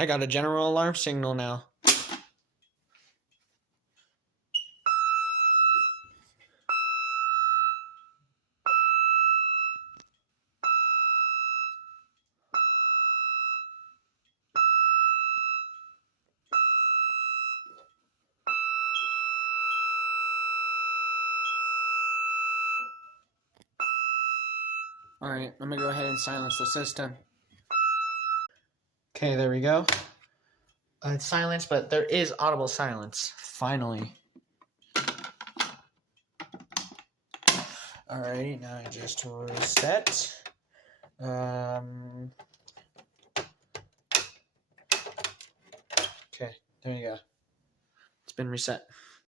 I got a general alarm signal now. Alright, I'm gonna go ahead and silence the system. Okay, there we go. It's silence, but there is audible silence. Finally. Alrighty, now I just reset. Okay, there you go. It's been reset.